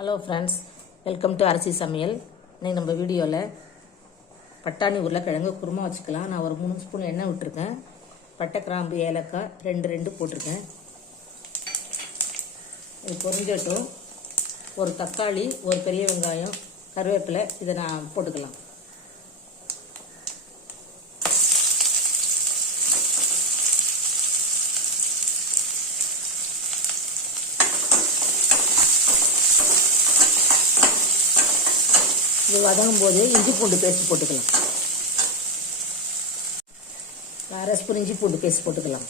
Hello friends, welcome to அரிசி சமையல். இன்னைக்கு நம்ம வீடியோவில் பட்டாணி உருளைக்கிழங்கு குருமா வச்சுக்கலாம். நான் ஒரு 3 ஸ்பூன் எண்ணெய் விட்டுருக்கேன். பட்டை, கிராம்பு, ஏலக்காய் ரெண்டு போட்டிருக்கேன். இது பொரிஞ்சட்டும். ஒரு தக்காளி, ஒரு பெரிய வெங்காயம், கருவேப்பிலை இதை நான் போட்டுக்கலாம். இது வதங்கும் போது இஞ்சி பூண்டு பேஸ்ட் போட்டுக்கலாம். 1/2 ஸ்பூன் இஞ்சி பூண்டு பேஸ்ட் போட்டுக்கலாம்.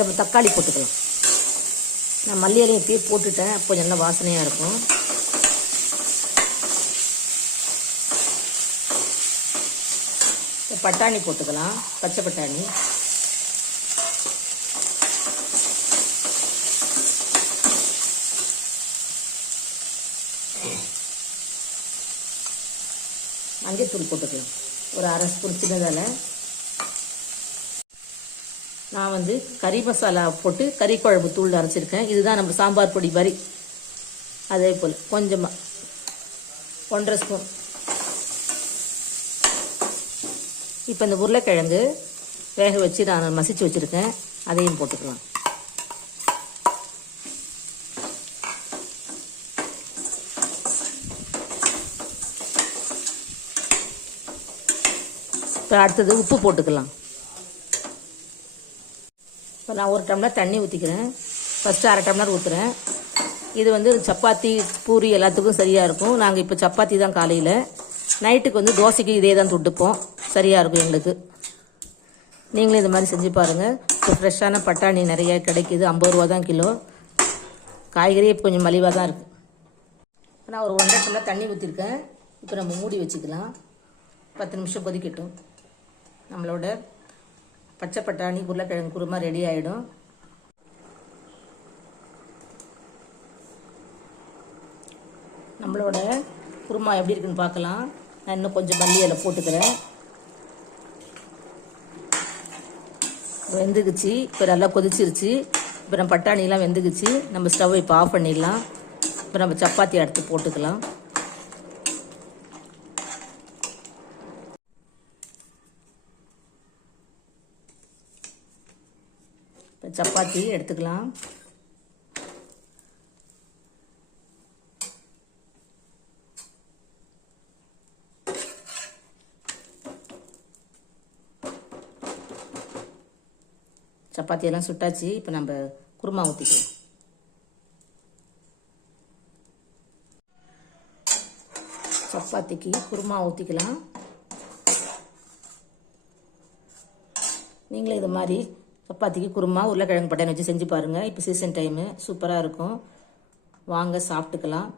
நம்ம தக்காளி போட்டுக்கலாம். நான் மல்லி இலையை இப்பயே போட்டுட்டேன், அப்போ நல்ல வாசனையாக இருக்கும். பட்டாணி போட்டுக்கலாம், பச்சை பட்டாணி. மஞ்சத்தூள் போட்டுக்கலாம், ஒரு 1/2 ஸ்பூன் சின்னதால். நான் கறி மசாலா போட்டு கறி குழம்பு தூள் அரைச்சிருக்கேன். இதுதான் நம்ம சாம்பார் பொடி மாதிரி. அதே போல் கொஞ்சமாக 1/2 ஸ்பூன். இப்போ இந்த உருளைக்கிழங்கு வேக வச்சு நான் மசிச்சு வச்சுருக்கேன், அதையும் போட்டுக்கலாம். இப்போ அடுத்தது உப்பு போட்டுக்கலாம். இப்போ நான் 1 டம்ளர் தண்ணி ஊற்றிக்கிறேன். ஃபஸ்ட்டு 1/2 டம்ளர் ஊற்றுறேன். இது சப்பாத்தி, பூரி எல்லாத்துக்கும் சரியாக இருக்கும். நாங்கள் இப்போ சப்பாத்தி தான் காலையில். நைட்டுக்கு தோசைக்கு இதே தான் தொட்டுப்போம். சரியாக இருக்கும் எங்களுக்கு. நீங்களும் இது மாதிரி செஞ்சு பாருங்கள். இப்போ ஃப்ரெஷ்ஷான பட்டாணி நிறைய கிடைக்கிது. 50 ரூபா தான் கிலோ. காய்கறி இப்போ கொஞ்சம் மலிவாக தான் இருக்குது. நான் ஒரு 1.5 டம்ளர் தண்ணி ஊற்றிருக்கேன். இப்போ நம்ம மூடி வச்சுக்கலாம். 10 நிமிஷம் கொதிக்கட்டும். நம்மளோட பச்சை பட்டாணி உருளைக்கிழங்கு குருமா ரெடி ஆகிடும். நம்மளோட குருமா எப்படி இருக்குன்னு பார்க்கலாம். நான் இன்னும் கொஞ்சம் மல்லி இலை போட்டுக்கிறேன். வெந்துக்குச்சு. இப்போ நல்லா கொதிச்சிருச்சு. இப்போ நம்ம பட்டாணிலாம் வெந்துக்குச்சு. நம்ம ஸ்டவ் இப்போ ஆஃப் பண்ணிடலாம். இப்போ நம்ம சப்பாத்தி எடுத்து போட்டுக்கலாம். இப்போ சப்பாத்தி எடுத்துக்கலாம். சப்பாத்தியெல்லாம் சுட்டாச்சு. இப்போ நம்ம குருமா ஊற்றிக்கலாம். சப்பாத்திக்கு குருமா ஊற்றிக்கலாம். நீங்களும் இது மாதிரி சப்பாத்திக்கு குருமா உருளைக்கிழங்கு பட்டாணி வச்சு செஞ்சு பாருங்கள். இப்போ சீசன் டைமு சூப்பராக இருக்கும். வாங்க சாப்பிட்டுக்கலாம்.